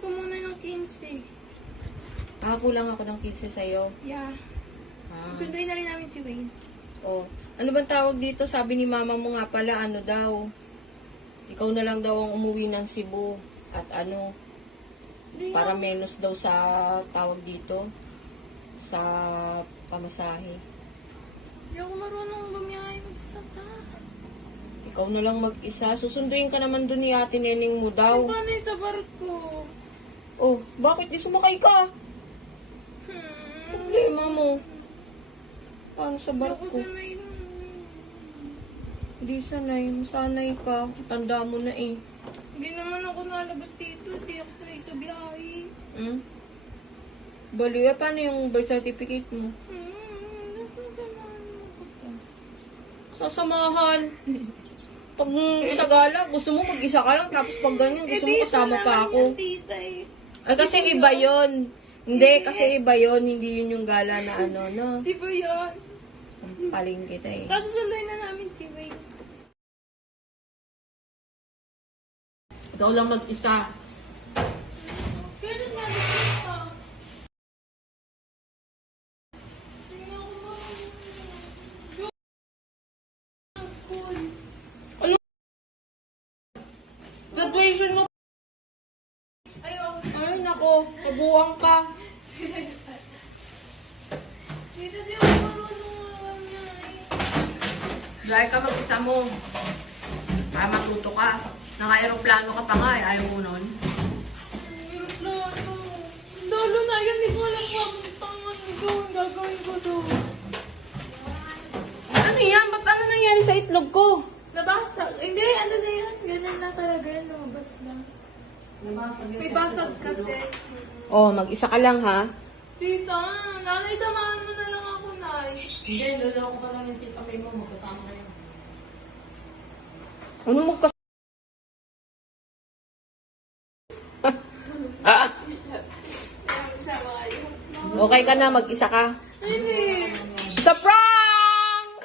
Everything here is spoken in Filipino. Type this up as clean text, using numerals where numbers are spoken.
ko muna ng 15. Kulang ako ng 15 sa'yo. Yeah. Sunduin na rin namin si Wayne. Oh. Ano bang tawag dito? Sabi ni mama mo nga pala, ano daw? Ikaw na lang daw ang umuwi ng Cebu. At ano, para menos daw sa tawag dito, sa pamasahe. Hindi ako marunong bumiyahe mag-isa ta. Ikaw na lang mag-isa. Susunduin ka naman dun ni Ate Neneng mo daw. Paano yung sa barko? Oh, bakit di sumakay ka? Problema mo. Paano sa Hindi ako barko? sanay nun. Hindi sanay. Masanay ka. Tanda mo na eh. Hindi naman ako nalabas dito. Hindi ako sanay sa biyahe. Baliw, paano yung birth certificate mo? Sasamahan. Pag sa gala, gusto mo mag-isa ka lang, tapos pag ganyan, gusto mo kasama pa ako. Ay, kasi iba yon. Hindi, kasi iba yon. Hindi yun yung gala na ano, no? Si Bayon. Sampaling kita eh. Kaso sunduin na namin si Wayne. Ikaw lang mag-isa. Kailan namin siya? Sige ako ba? School. Ano? Graduation mo. Ay, nako. Kabuang ka. Dito di ako marunong Dahil ka mag-isa mo. Para matuto ka. Naka-aeroplano ka pa nga eh. Ayaw mo nun. Aeroplano. Dalo na yun. Hindi ko alam pangan. Ikaw ang gagawin ko doon. Ano yan? Ba't ano nangyari sa itlog ko? Nabasag. Hindi, ano na yan. Ganun na talaga yan. Lumabas na. May basag kasi. Oh, mag-isa ka lang ha? Tita, nanay, samahan mo na lang ako, Nay. Hindi, luloko ka lang yung tita May mo. Magkasama kayo. Ano magkasama? Sama kayo. Okay ka na, mag-isa ka. Hindi. Sa prank!